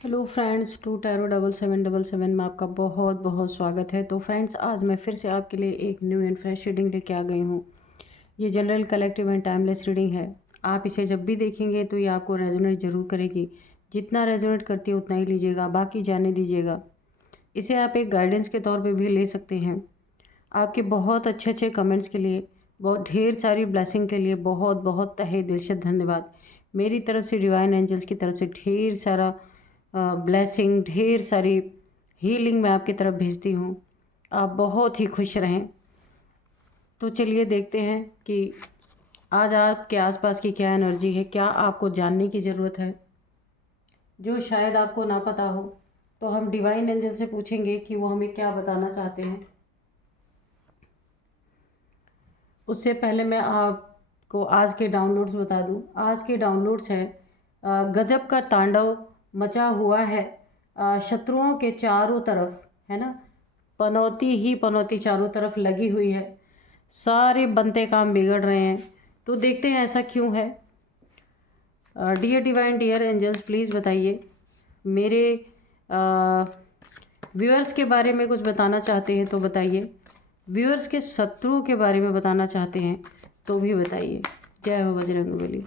Hello friends, to tarot 7777 में आपका बहुत बहुत स्वागत है। तो फ्रेंड्स, आज मैं फिर से आपके लिए एक न्यू एंड फ्रेश रीडिंग लेके आ गई हूँ। ये general collective and timeless reading है। आप इसे जब भी देखेंगे तो ये आपको रेजोनेट ज़रूर करेगी। जितना रेजोनेट करती है उतना ही लीजिएगा, बाकी जाने दीजिएगा। इसे आप एक गाइडेंस के तौर पर भी ले सकते हैं। आपके बहुत अच्छे अच्छे कमेंट्स के लिए, बहुत ढेर सारी ब्लेसिंग के लिए बहुत बहुत तहे दिल से धन्यवाद। मेरी तरफ से, डिवाइन एंजल्स की तरफ से ढेर सारा ब्लेसिंग, ढेर सारी हीलिंग मैं आपकी तरफ भेजती हूँ। आप बहुत ही खुश रहें। तो चलिए देखते हैं कि आज आपके आसपास की क्या एनर्जी है, क्या आपको जानने की ज़रूरत है जो शायद आपको ना पता हो। तो हम डिवाइन एंजल से पूछेंगे कि वो हमें क्या बताना चाहते हैं। उससे पहले मैं आपको आज के डाउनलोड्स बता दूं। आज के डाउनलोड्स हैं, गजब का तांडव मचा हुआ है शत्रुओं के चारों तरफ, है ना। पनौती ही पनौती चारों तरफ लगी हुई है। सारे बनते काम बिगड़ रहे हैं। तो देखते हैं ऐसा क्यों है। Dear divine, dear angels, please बताइए। मेरे व्यूअर्स के बारे में कुछ बताना चाहते हैं तो बताइए। व्यूअर्स के शत्रुओं के बारे में बताना चाहते हैं तो भी बताइए। जय हो बजरंगबली,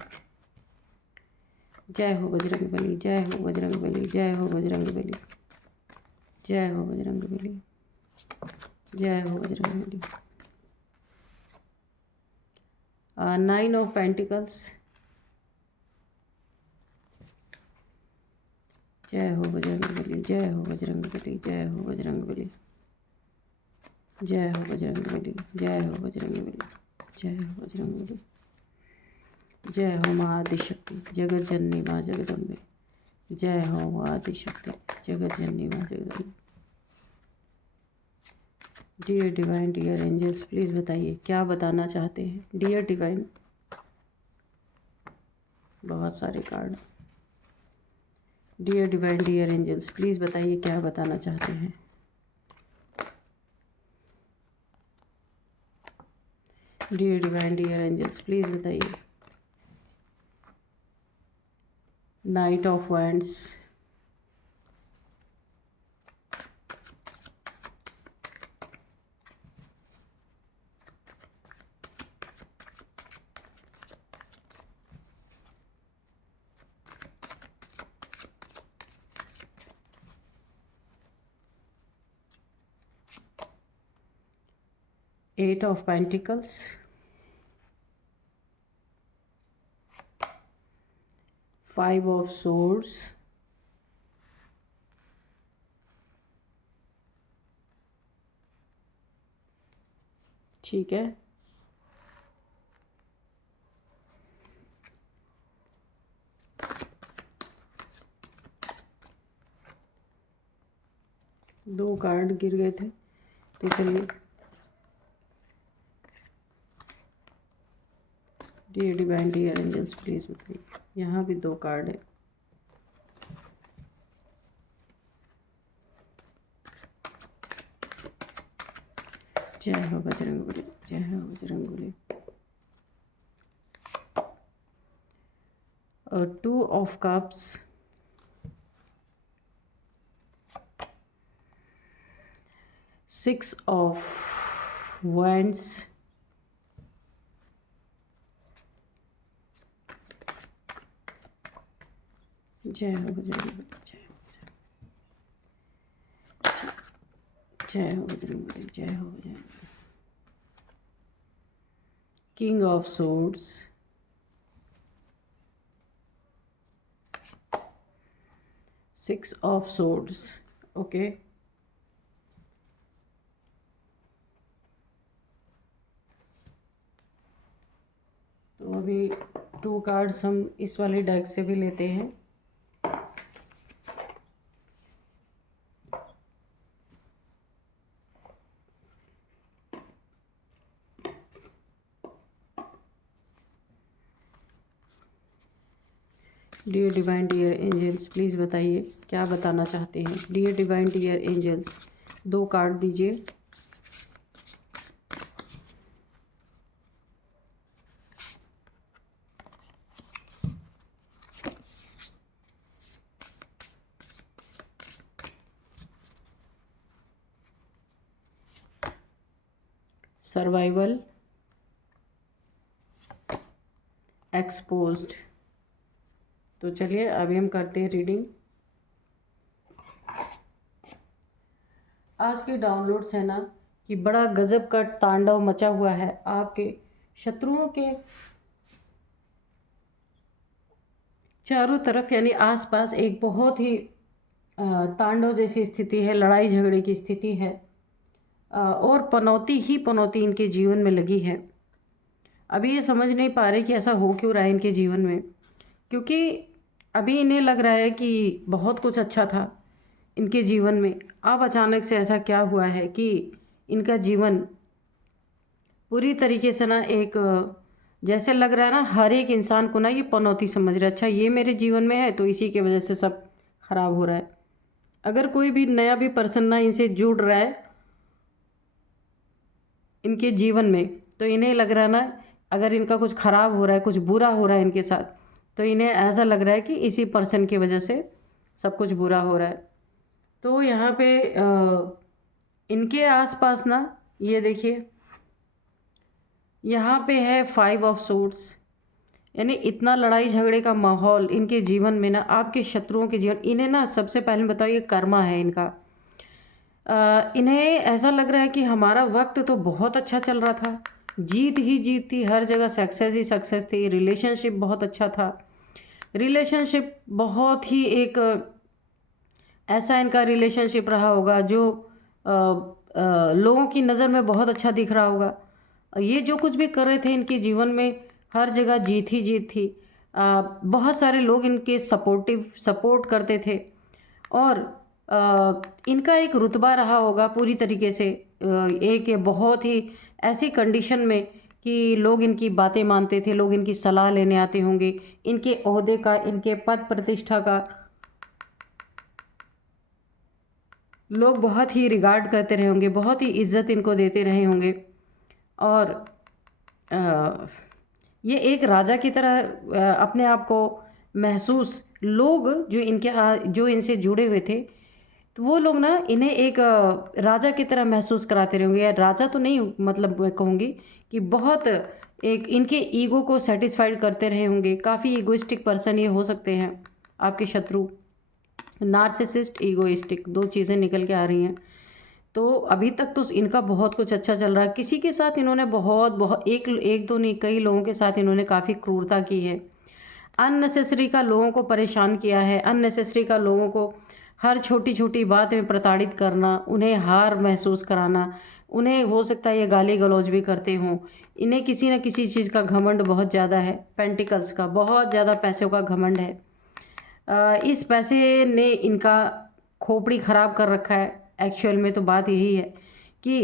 जय हो बजरंगबली, जय हो बजरंगबली, जय हो बजरंगबली, जय हो बजरंगबली, जय हो बजरंगबली। 9 ऑफ पेंटिकल्स, जय हो बजरंगबली, जय हो बजरंगबली, जय हो बजरंगबली, जय हो बजरंगबली, जय हो बजरंगबली, जय हो बजरंगबली, जय हो माँ आदिशक्ति जगत जननी माँ जगदम्बे, जय हो माँ आदिशक्ति जगत जननी माँ जगदम्बे। Dear divine, dear angels, please बताइए क्या बताना चाहते हैं। डियर डिवाइन, बहुत सारे card. Dear divine, dear angels, please बताइए क्या बताना चाहते हैं। Dear divine, dear angels, please बताइए। Knight of wands, eight of pentacles, five of swords, ठीक है। दो कार्ड गिर गए थे तो चलिए। Dear divine, dear angels, please बताइए। यहाँ भी दो कार्ड है। जय हो बजरंगबली, जय हो बजरंगबली। और two of cups, six of wands, जय हो बजरंगबली, जय हो बजरंगबली, जय हो बजरंगबली, जय हो Bajrangbali. King of swords, six of swords, okay. तो अभी टू कार्ड्स हम इस वाले डेक से भी लेते हैं। Dear divine, dear angels, please बताइए क्या बताना चाहते हैं। डियर डिवाइन, डियर एंजल्स, दो कार्ड दीजिए। Survival, exposed. तो चलिए अभी हम करते हैं रीडिंग। आज के डाउनलोड्स है ना कि बड़ा गजब का तांडव मचा हुआ है आपके शत्रुओं के चारों तरफ, यानी आसपास एक बहुत ही तांडव जैसी स्थिति है, लड़ाई झगड़े की स्थिति है और पनौती ही पनौती इनके जीवन में लगी है। अभी ये समझ नहीं पा रहे कि ऐसा हो क्यों रहा है इनके जीवन में, क्योंकि अभी इन्हें लग रहा है कि बहुत कुछ अच्छा था इनके जीवन में। अब अचानक से ऐसा क्या हुआ है कि इनका जीवन पूरी तरीके से ना एक जैसे लग रहा है ना, हर एक इंसान को ना ये पनौती समझ रहा है। अच्छा ये मेरे जीवन में है तो इसी की वजह से सब खराब हो रहा है। अगर कोई भी नया भी पर्सन ना इनसे जुड़ रहा है इनके जीवन में, तो इन्हें लग रहा है ना, अगर इनका कुछ ख़राब हो रहा है, कुछ बुरा हो रहा है इनके साथ, तो इन्हें ऐसा लग रहा है कि इसी पर्सन की वजह से सब कुछ बुरा हो रहा है। तो यहाँ पे इनके आसपास ना, ये देखिए यहाँ पे है 5 ऑफ सोर्ड्स, यानी इतना लड़ाई झगड़े का माहौल इनके जीवन में ना, आपके शत्रुओं के जीवन, इन्हें ना सबसे पहले बताओ ये कर्मा है इनका। इन्हें ऐसा लग रहा है कि हमारा वक्त तो बहुत अच्छा चल रहा था, जीत ही जीत थी, हर जगह सक्सेस ही सक्सेस थी, रिलेशनशिप बहुत अच्छा था, रिलेशनशिप बहुत ही एक ऐसा इनका रिलेशनशिप रहा होगा जो लोगों की नज़र में बहुत अच्छा दिख रहा होगा। ये जो कुछ भी कर रहे थे इनके जीवन में, हर जगह जीत ही जीत थी। बहुत सारे लोग इनके सपोर्ट करते थे और इनका एक रुतबा रहा होगा पूरी तरीके से, एक बहुत ही ऐसी कंडीशन में कि लोग इनकी बातें मानते थे, लोग इनकी सलाह लेने आते होंगे, इनके ओहदे का, इनके पद प्रतिष्ठा का लोग बहुत ही रिगार्ड करते रहे होंगे, बहुत ही इज्जत इनको देते रहे होंगे। और ये एक राजा की तरह अपने आप को महसूस, लोग जो इनसे जुड़े हुए थे, तो वो लोग ना इन्हें एक राजा की तरह महसूस कराते रहेंगे, या राजा तो नहीं, मतलब मैं कहूँगी कि बहुत एक इनके ईगो को सेटिस्फाइड करते रहे होंगे। काफ़ी ईगोइस्टिक पर्सन ये हो सकते हैं आपके शत्रु, नार्सिसिस्ट, ईगोइस्टिक, दो चीज़ें निकल के आ रही हैं। तो अभी तक तो इनका बहुत कुछ अच्छा चल रहा है। किसी के साथ इन्होंने बहुत बहुत एक दो नहीं, कई लोगों के साथ इन्होंने काफ़ी क्रूरता की है, अननेसेसरी का लोगों को परेशान किया है, अननेसेसरी का लोगों को हर छोटी छोटी बात में प्रताड़ित करना, उन्हें हार महसूस कराना, उन्हें हो सकता है ये गाली गलौज भी करते हों। इन्हें किसी न किसी चीज़ का घमंड बहुत ज़्यादा है, पेंटिकल्स का बहुत ज़्यादा पैसों का घमंड है। इस पैसे ने इनका खोपड़ी ख़राब कर रखा है। एक्चुअल में तो बात यही है कि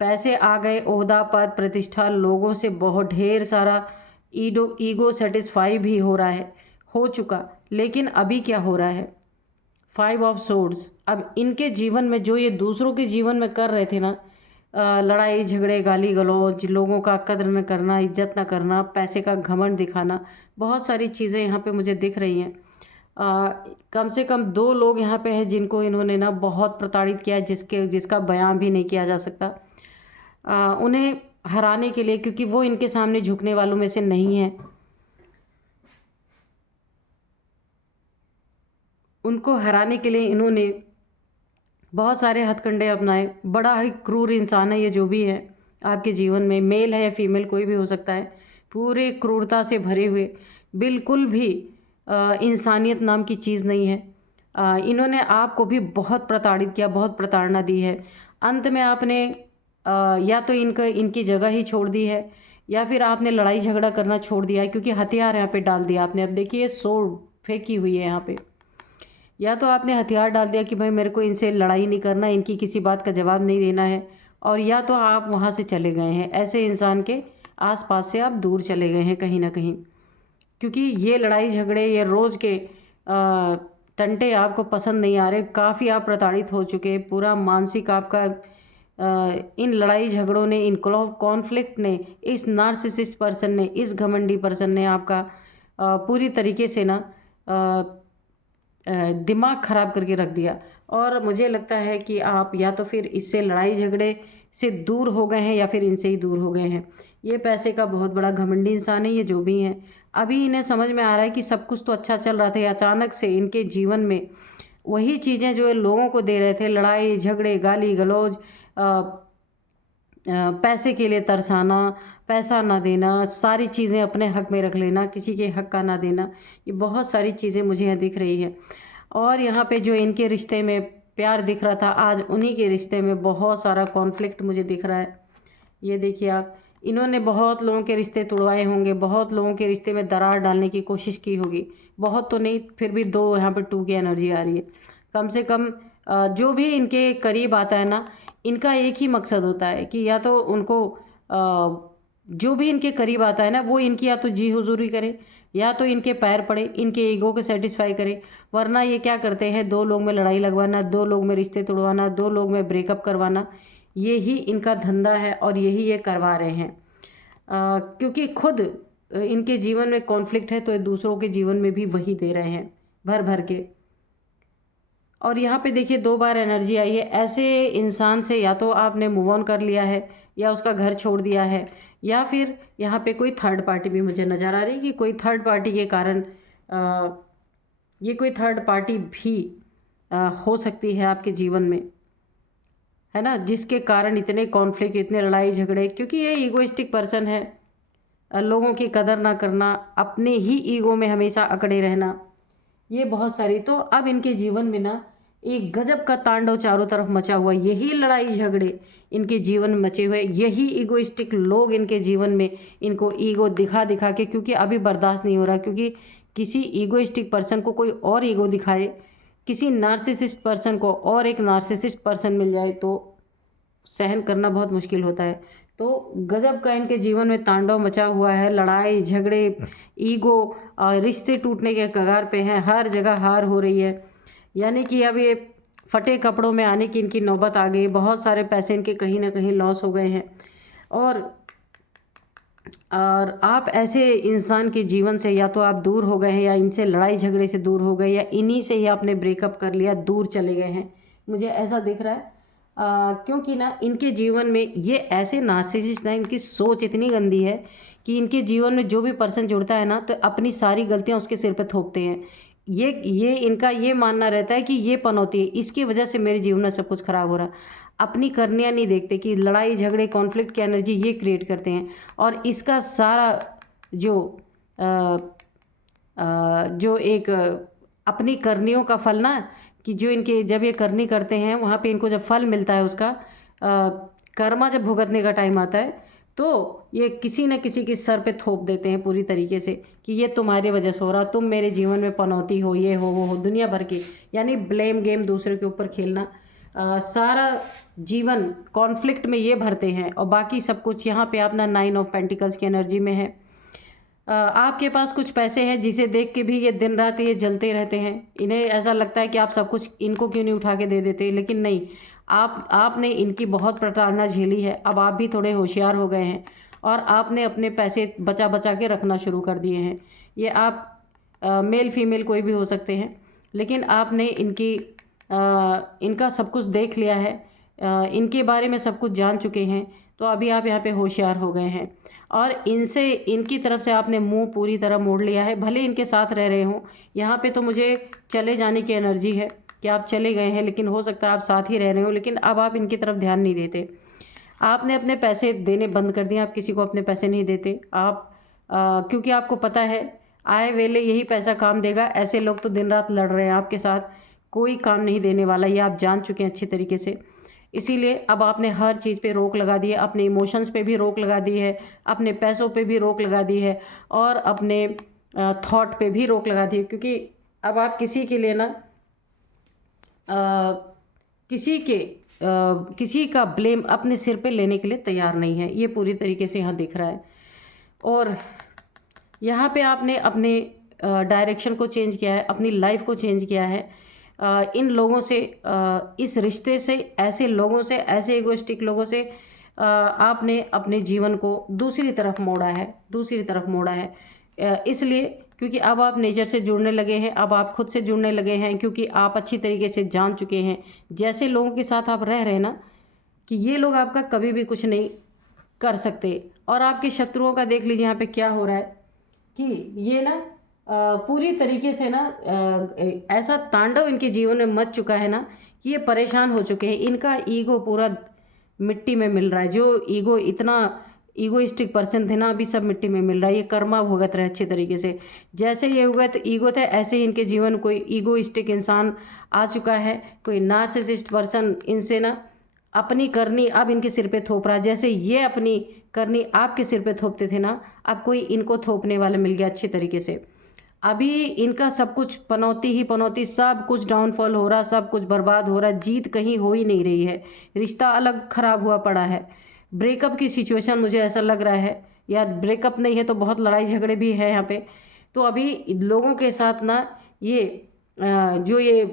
पैसे आ गए, ओहदा पद प्रतिष्ठा, लोगों से बहुत ढेर सारा ईगो सेटिस्फाई भी हो रहा है, हो चुका। लेकिन अभी क्या हो रहा है, 5 ऑफ सोर्ड्स, अब इनके जीवन में जो ये दूसरों के जीवन में कर रहे थे ना, लड़ाई झगड़े, गाली गलौज, लोगों का कद्र न करना, इज्जत न करना, पैसे का घमंड दिखाना, बहुत सारी चीज़ें यहाँ पे मुझे दिख रही हैं। कम से कम 2 लोग यहाँ पे हैं जिनको इन्होंने ना बहुत प्रताड़ित किया है, जिसका बयान भी नहीं किया जा सकता। उन्हें हराने के लिए, क्योंकि वो इनके सामने झुकने वालों में से नहीं है, उनको हराने के लिए इन्होंने बहुत सारे हथकंडे अपनाए। बड़ा ही क्रूर इंसान है ये, जो भी है आपके जीवन में, मेल है या फीमेल कोई भी हो सकता है, पूरे क्रूरता से भरे हुए, बिल्कुल भी इंसानियत नाम की चीज़ नहीं है। इन्होंने आपको भी बहुत प्रताड़ित किया, बहुत प्रताड़ना दी है। अंत में आपने या तो इनकी जगह ही छोड़ दी है, या फिर आपने लड़ाई झगड़ा करना छोड़ दिया है, क्योंकि हथियार यहाँ पे डाल दिया आपने। अब देखिए सोर्ड फेंकी हुई है यहाँ पे, या तो आपने हथियार डाल दिया कि भाई मेरे को इनसे लड़ाई नहीं करना, इनकी किसी बात का जवाब नहीं देना है, और या तो आप वहाँ से चले गए हैं, ऐसे इंसान के आसपास से आप दूर चले गए हैं कहीं ना कहीं, क्योंकि ये लड़ाई झगड़े, ये रोज़ के टंटे आपको पसंद नहीं आ रहे। काफ़ी आप प्रताड़ित हो चुके हैं, पूरा मानसिक आपका इन लड़ाई झगड़ों ने, इन कॉन्फ्लिक्ट ने, इस नार्सिसिस्ट पर्सन ने, इस घमंडी पर्सन ने आपका पूरी तरीके से ना दिमाग ख़राब करके रख दिया। और मुझे लगता है कि आप या तो फिर इससे लड़ाई झगड़े से दूर हो गए हैं या फिर इनसे ही दूर हो गए हैं। ये पैसे का बहुत बड़ा घमंडी इंसान है, ये जो भी हैं। अभी इन्हें समझ में आ रहा है कि सब कुछ तो अच्छा चल रहा था, या अचानक से इनके जीवन में वही चीज़ें जो ये लोगों को दे रहे थे, लड़ाई झगड़े, गाली गलौज, पैसे के लिए तरसाना, पैसा ना देना, सारी चीज़ें अपने हक में रख लेना, किसी के हक का ना देना, ये बहुत सारी चीज़ें मुझे यहाँ दिख रही है। और यहाँ पे जो इनके रिश्ते में प्यार दिख रहा था, आज उन्हीं के रिश्ते में बहुत सारा कॉन्फ्लिक्ट मुझे दिख रहा है। ये देखिए आप, इन्होंने बहुत लोगों के रिश्ते तोड़वाए होंगे, बहुत लोगों के रिश्ते में दरार डालने की कोशिश की होगी। बहुत तो नहीं, फिर भी 2 यहाँ पे 2 की एनर्जी आ रही है। कम से कम जो भी इनके करीब आता है ना, इनका एक ही मकसद होता है कि या तो उनको जो भी इनके करीब आता है ना, वो इनकी या तो जी हुजूरी करे, या तो इनके पैर पड़े, इनके ईगो को सेटिस्फाई करे। वरना ये क्या करते हैं, 2 लोग में लड़ाई लगवाना, 2 लोग में रिश्ते तोड़वाना, 2 लोग में ब्रेकअप करवाना, ये ही इनका धंधा है और यही ये करवा रहे हैं। क्योंकि खुद इनके जीवन में कॉन्फ्लिक्ट है, तो ये दूसरों के जीवन में भी वही दे रहे हैं भर भर के। और यहाँ पे देखिए 2 बार एनर्जी आई है। ऐसे इंसान से या तो आपने मूव ऑन कर लिया है, या उसका घर छोड़ दिया है, या फिर यहाँ पे कोई थर्ड पार्टी भी मुझे नज़र आ रही है कि कोई थर्ड पार्टी के कारण ये कोई थर्ड पार्टी भी हो सकती है आपके जीवन में, है ना, जिसके कारण इतने कॉन्फ्लिक्ट, इतने लड़ाई झगड़े। क्योंकि ये ईगोइस्टिक पर्सन है, लोगों की कदर ना करना, अपने ही ईगो में हमेशा अकड़े रहना, ये बहुत सारी। तो अब इनके जीवन में ना एक गजब का तांडव चारों तरफ मचा हुआ, यही लड़ाई झगड़े इनके जीवन में मचे हुए, यही ईगोइस्टिक लोग इनके जीवन में इनको ईगो दिखा दिखा के, क्योंकि अभी बर्दाश्त नहीं हो रहा। क्योंकि किसी ईगोइस्टिक पर्सन को कोई और ईगो दिखाए, किसी नार्सिसिस्ट पर्सन को और एक नार्सिसिस्ट पर्सन मिल जाए, तो सहन करना बहुत मुश्किल होता है। तो गजब का इनके जीवन में तांडव मचा हुआ है, लड़ाई झगड़े, ईगो, रिश्ते टूटने के कगार पे हैं, हर जगह हार हो रही है। यानी कि अब ये फटे कपड़ों में आने की इनकी नौबत आ गई। बहुत सारे पैसे इनके कहीं ना कहीं लॉस हो गए हैं। और आप ऐसे इंसान के जीवन से या तो आप दूर हो गए हैं, या इनसे लड़ाई झगड़े से दूर हो गए, या इन्हीं से ही आपने ब्रेकअप कर लिया, दूर चले गए हैं, मुझे ऐसा दिख रहा है। क्योंकि ना इनके जीवन में ये ऐसे नार्सिसिस्ट हैं, इनकी सोच इतनी गंदी है कि इनके जीवन में जो भी पर्सन जुड़ता है ना, तो अपनी सारी गलतियां उसके सिर पे थोपते हैं। ये इनका ये मानना रहता है कि ये पनौती है, इसकी वजह से मेरे जीवन में सब कुछ खराब हो रहा। अपनी करनियाँ नहीं देखते कि लड़ाई झगड़े कॉन्फ्लिक्ट की एनर्जी ये क्रिएट करते हैं। और इसका सारा जो जो एक अपनी करनियों का फल ना, कि जो इनके जब ये करनी करते हैं, वहाँ पे इनको जब फल मिलता है उसका, कर्मा जब भुगतने का टाइम आता है, तो ये किसी न किसी के सर पे थोप देते हैं पूरी तरीके से कि ये तुम्हारी वजह से हो रहा, तुम मेरे जीवन में पनौती हो, ये हो वो हो, दुनिया भर की। यानी ब्लेम गेम दूसरे के ऊपर खेलना, सारा जीवन कॉन्फ्लिक्ट में ये भरते हैं। और बाकी सब कुछ यहाँ पे अपना 9 ऑफ पेंटिकल्स की एनर्जी में है। आपके पास कुछ पैसे हैं जिसे देख के भी ये दिन रात ये जलते रहते हैं। इन्हें ऐसा लगता है कि आप सब कुछ इनको क्यों नहीं उठा के दे देते, लेकिन नहीं, आपने इनकी बहुत प्रताड़ना झेली है। अब आप भी थोड़े होशियार हो गए हैं और आपने अपने पैसे बचा बचा के रखना शुरू कर दिए हैं। ये आप मेल फीमेल कोई भी हो सकते हैं, लेकिन आपने इनका सब कुछ देख लिया है, इनके बारे में सब कुछ जान चुके हैं। तो अभी आप यहाँ पे होशियार हो गए हैं और इनकी तरफ से आपने मुंह पूरी तरह मोड़ लिया है। भले इनके साथ रह रहे हों, यहाँ पे तो मुझे चले जाने की एनर्जी है कि आप चले गए हैं, लेकिन हो सकता है आप साथ ही रह रहे हो, लेकिन अब आप इनकी तरफ ध्यान नहीं देते। आपने अपने पैसे देने बंद कर दिए, आप किसी को अपने पैसे नहीं देते। क्योंकि आपको पता है आए वेले यही पैसा काम देगा। ऐसे लोग तो दिन रात लड़ रहे हैं आपके साथ, कोई काम नहीं देने वाला, ये आप जान चुके हैं अच्छी तरीके से। इसीलिए अब आपने हर चीज़ पे रोक लगा दी है, अपने इमोशंस पे भी रोक लगा दी है, अपने पैसों पे भी रोक लगा दी है, और अपने थॉट पे भी रोक लगा दी है। क्योंकि अब आप किसी के लिए ना किसी का ब्लेम अपने सिर पे लेने के लिए तैयार नहीं है, ये पूरी तरीके से यहाँ दिख रहा है। और यहाँ पे आपने अपने डायरेक्शन को चेंज किया है, अपनी लाइफ को चेंज किया है। इन लोगों से, इस रिश्ते से, ऐसे लोगों से, ऐसे इगोइस्टिक लोगों से आपने अपने जीवन को दूसरी तरफ मोड़ा है। इसलिए क्योंकि अब आप नेचर से जुड़ने लगे हैं, अब आप खुद से जुड़ने लगे हैं, क्योंकि आप अच्छी तरीके से जान चुके हैं जैसे लोगों के साथ आप रह रहे हैं ना, कि ये लोग आपका कभी भी कुछ नहीं कर सकते। और आपके शत्रुओं का देख लीजिए यहाँ पे क्या हो रहा है कि ये ना पूरी तरीके से ना ऐसा तांडव इनके जीवन में मच चुका है ना कि ये परेशान हो चुके हैं। इनका ईगो पूरा मिट्टी में मिल रहा है। जो ईगो इतना ईगोइस्टिक पर्सन थे ना, अभी सब मिट्टी में मिल रहा है। ये कर्मा भुगत रहे अच्छे तरीके से। जैसे ये हुआ तो ईगो थे, ऐसे ही इनके जीवन कोई ईगोइस्टिक इंसान आ चुका है, कोई नार्सिसिस्ट पर्सन इनसे ना अपनी करनी अब इनके सिर पे थोप रहा है। जैसे ये अपनी करनी आपके सिर पे थोपते थे ना, अब कोई इनको थोपने वाला मिल गया अच्छे तरीके से। अभी इनका सब कुछ पनौती ही पनौती, सब कुछ डाउनफॉल हो रहा, सब कुछ बर्बाद हो रहा, जीत कहीं हो ही नहीं रही है। रिश्ता अलग खराब हुआ पड़ा है। ब्रेकअप की सिचुएशन मुझे ऐसा लग रहा है, या ब्रेकअप नहीं है तो बहुत लड़ाई झगड़े भी है यहाँ पे। तो अभी लोगों के साथ ना ये जो ये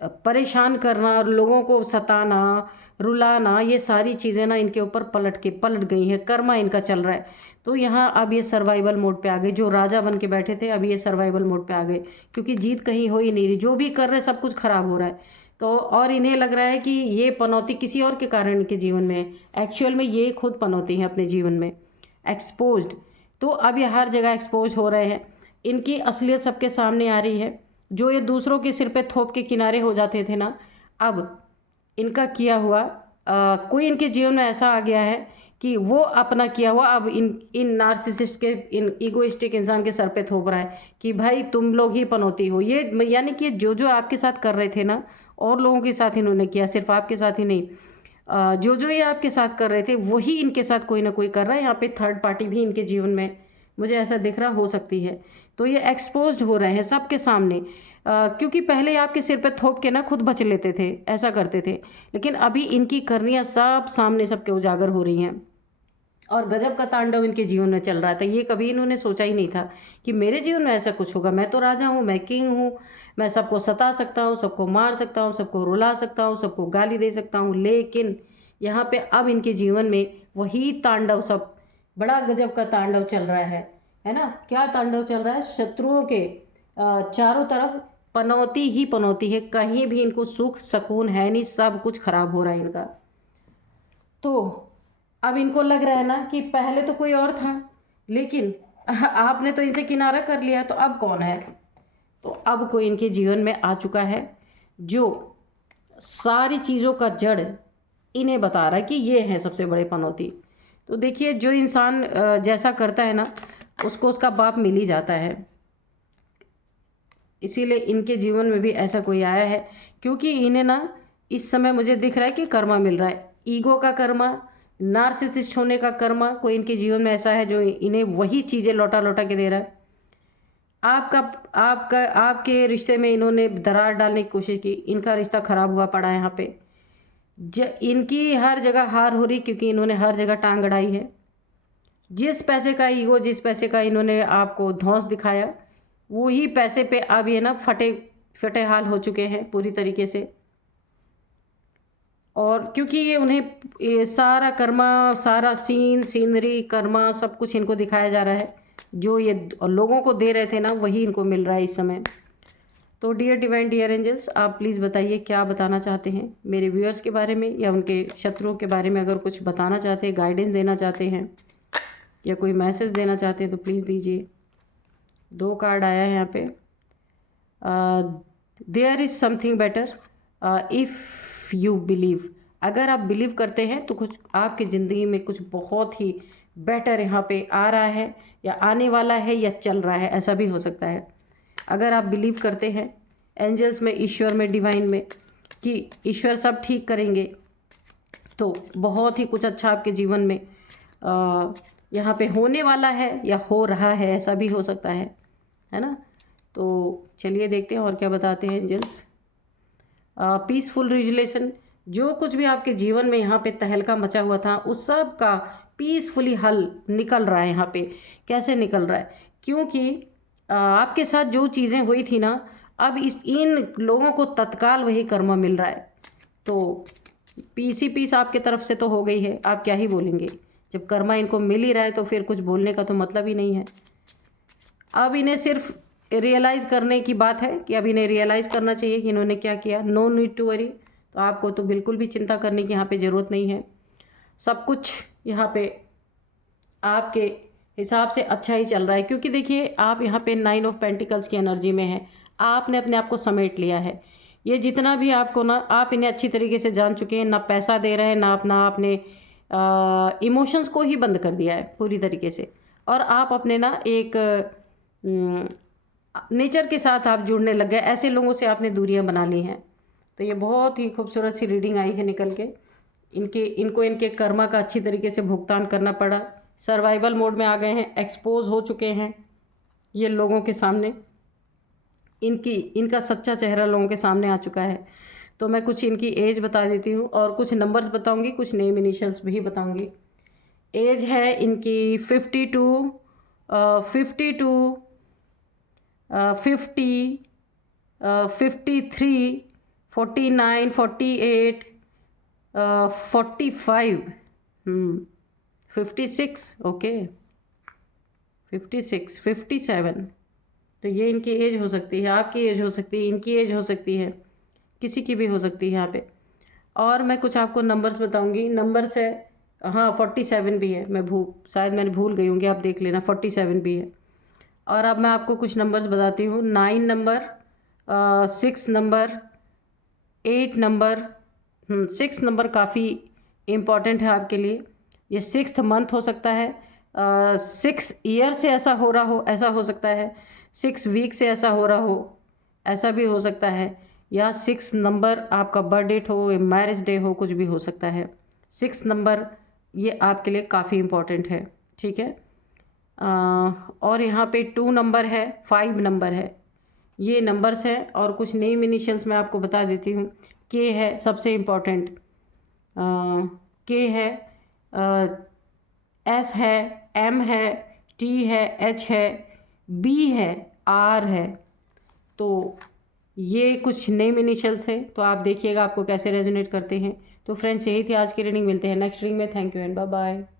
परेशान करना और लोगों को सताना, रुलाना, ये सारी चीज़ें ना इनके ऊपर पलट गई हैं। कर्मा इनका चल रहा है। तो यहाँ अब ये सर्वाइवल मोड पे आ गए। जो राजा बन के बैठे थे अभी ये सर्वाइवल मोड पे आ गए, क्योंकि जीत कहीं हो ही नहीं रही। जो भी कर रहे सब कुछ खराब हो रहा है। तो और इन्हें लग रहा है कि ये पनौती किसी और के कारण इनके जीवन में है। एक्चुअल में ये खुद पनौती हैं अपने जीवन में, एक्सपोज्ड। तो अब ये हर जगह एक्सपोज हो रहे हैं। इनकी असलियत सबके सामने आ रही है। जो ये दूसरों के सिर पे थोप के किनारे हो जाते थे ना, अब इनका किया हुआ कोई इनके जीवन में ऐसा आ गया है कि वो अपना किया हुआ अब इन नार्सिसिस्ट के, इन ईगोइस्टिक इंसान के सर पे थोप रहा है कि भाई तुम लोग ही पनौती हो। ये यानी कि जो जो आपके साथ कर रहे थे ना, और लोगों के साथ इन्होंने किया, सिर्फ आपके साथ ही नहीं। जो जो ये आपके साथ कर रहे थे वही इनके साथ कोई ना कोई कर रहा है। यहाँ पे थर्ड पार्टी भी इनके जीवन में मुझे ऐसा दिख रहा हो सकती है। तो ये एक्सपोज्ड हो रहे हैं सबके सामने। क्योंकि पहले आपके सिर पे थोप के ना खुद बच लेते थे, ऐसा करते थे, लेकिन अभी इनकी करनियाँ सब सामने सबके उजागर हो रही हैं। और गजब का तांडव इनके जीवन में चल रहा था। ये कभी इन्होंने सोचा ही नहीं था कि मेरे जीवन में ऐसा कुछ होगा। मैं तो राजा हूँ, मैं किंग हूँ, मैं सबको सता सकता हूँ, सबको मार सकता हूँ, सबको रुला सकता हूँ, सबको गाली दे सकता हूँ। लेकिन यहाँ पे अब इनके जीवन में वही तांडव, सब बड़ा गजब का तांडव चल रहा है ना। क्या तांडव चल रहा है? शत्रुओं के चारों तरफ पनौती ही पनौती है। कहीं भी इनको सुख सुकून है नहीं, सब कुछ खराब हो रहा है इनका। तो अब इनको लग रहा है ना कि पहले तो कोई और था, लेकिन आपने तो इनसे किनारा कर लिया, तो अब कौन है? तो अब कोई इनके जीवन में आ चुका है जो सारी चीज़ों का जड़ इन्हें बता रहा है कि ये है सबसे बड़े पनौती। तो देखिए, जो इंसान जैसा करता है ना, उसको उसका बाप मिल ही जाता है। इसीलिए इनके जीवन में भी ऐसा कोई आया है, क्योंकि इन्हें ना इस समय मुझे दिख रहा है कि कर्मा मिल रहा है। ईगो का कर्मा, नार्सिसिस्ट होने का कर्मा कोई इनके जीवन में ऐसा है जो इन्हें वही चीज़ें लौटा लौटा के दे रहा है। आपका आपका आपके रिश्ते में इन्होंने दरार डालने की कोशिश की, इनका रिश्ता खराब हुआ पड़ा है यहाँ पे। इनकी हर जगह हार हो रही, क्योंकि इन्होंने हर जगह टांग अड़ाई है। जिस पैसे का ईगो, जिस पैसे का इन्होंने आपको धौंस दिखाया, वही पैसे पे अब ये ना फटे फटे हाल हो चुके हैं पूरी तरीके से। और क्योंकि ये उन्हें ये सारा कर्मा, सारा सीनरी कर्मा सब कुछ इनको दिखाया जा रहा है। जो ये लोगों को दे रहे थे ना, वही इनको मिल रहा है इस समय। तो डियर डिवाइन, डियर एंजल्स, आप प्लीज़ बताइए क्या बताना चाहते हैं मेरे व्यूअर्स के बारे में, या उनके शत्रुओं के बारे में। अगर कुछ बताना चाहते हैं, गाइडेंस देना चाहते हैं, या कोई मैसेज देना चाहते हैं, तो प्लीज़ दीजिए। 2 कार्ड आया है यहाँ पे। There is something better if you believe. अगर आप बिलीव करते हैं तो कुछ आपकी ज़िंदगी में कुछ बहुत ही बेटर यहाँ पे आ रहा है, या आने वाला है, या चल रहा है, ऐसा भी हो सकता है। अगर आप बिलीव करते हैं एंजल्स में, ईश्वर में, डिवाइन में, कि ईश्वर सब ठीक करेंगे, तो बहुत ही कुछ अच्छा आपके जीवन में यहाँ पे होने वाला है, या हो रहा है, ऐसा भी हो सकता है ना। तो चलिए देखते हैं और क्या बताते हैं एंजल्स। पीसफुल रिजोल्यूशन, जो कुछ भी आपके जीवन में यहाँ पे तहलका मचा हुआ था, उस सब का पीसफुली हल निकल रहा है यहाँ पे। कैसे निकल रहा है? क्योंकि आपके साथ जो चीज़ें हुई थी ना, अब इन लोगों को तत्काल वही कर्मा मिल रहा है। तो पीस आपके तरफ से तो हो गई है, आप क्या ही बोलेंगे। जब कर्मा इनको मिल ही रहा है तो फिर कुछ बोलने का तो मतलब ही नहीं है। अब इन्हें सिर्फ रियलाइज़ करने की बात है कि अब इन्हें रियलाइज़ करना चाहिए कि इन्होंने क्या किया। नो नीड टू वरी, तो आपको तो बिल्कुल भी चिंता करने की यहाँ पे ज़रूरत नहीं है। सब कुछ यहाँ पे आपके हिसाब से अच्छा ही चल रहा है, क्योंकि देखिए आप यहाँ पे 9 ऑफ पेंटिकल्स की एनर्जी में हैं। आपने अपने आप को समेट लिया है। ये जितना भी आपको ना, आप इन्हें अच्छी तरीके से जान चुके हैं। ना पैसा दे रहे हैं, ना अपना आपने इमोशंस को ही बंद कर दिया है पूरी तरीके से। और आप अपने ना एक नेचर के साथ आप जुड़ने लग गए। ऐसे लोगों से आपने दूरियां बना ली हैं। तो ये बहुत ही खूबसूरत सी रीडिंग आई है निकल के। इनके कर्मा का अच्छी तरीके से भुगतान करना पड़ा। सर्वाइवल मोड में आ गए हैं, एक्सपोज हो चुके हैं ये लोगों के सामने। इनका सच्चा चेहरा लोगों के सामने आ चुका है। तो मैं कुछ इनकी एज बता देती हूँ और कुछ नंबर्स बताऊंगी, कुछ नेम इनिशियल्स भी बताऊंगी। एज है इनकी 52, 52, 50, 53, 49, 48, 45, 56, ओके, 56, 57। तो ये इनकी एज हो सकती है, आपकी एज हो सकती है, इनकी एज हो सकती है, किसी की भी हो सकती है यहाँ पे। और मैं कुछ आपको नंबर्स बताऊंगी। नंबर्स है, हाँ 47 भी है, शायद मैंने भूल गई होंगी, आप देख लेना, 47 भी है। और अब मैं आपको कुछ नंबर्स बताती हूँ। 9 नंबर, 6 नंबर, 8 नंबर। 6 नंबर काफ़ी इम्पॉर्टेंट है आपके लिए। ये 6th मंथ हो सकता है, 6 ईयर से ऐसा हो रहा हो, ऐसा हो सकता है। 6 वीक से ऐसा हो रहा हो, ऐसा भी हो सकता है। या 6 नंबर आपका बर्थ डेट हो, मैरिज डे हो, कुछ भी हो सकता है। 6 नंबर ये आपके लिए काफ़ी इम्पोर्टेंट है, ठीक है। और यहाँ पे 2 नंबर है, 5 नंबर है, ये नंबर्स हैं। और कुछ नेम इनिशियल्स मैं आपको बता देती हूँ। के है सबसे इम्पोर्टेंट, के है, एस है, एम है, टी है, एच है, बी है, आर है। तो ये कुछ नेम इनिशियल्स हैं। तो आप देखिएगा आपको कैसे रेजोनेट करते हैं। तो फ्रेंड्स, यही थी आज की रीडिंग। मिलते हैं नेक्स्ट रीडिंग में। Thank you and bye bye.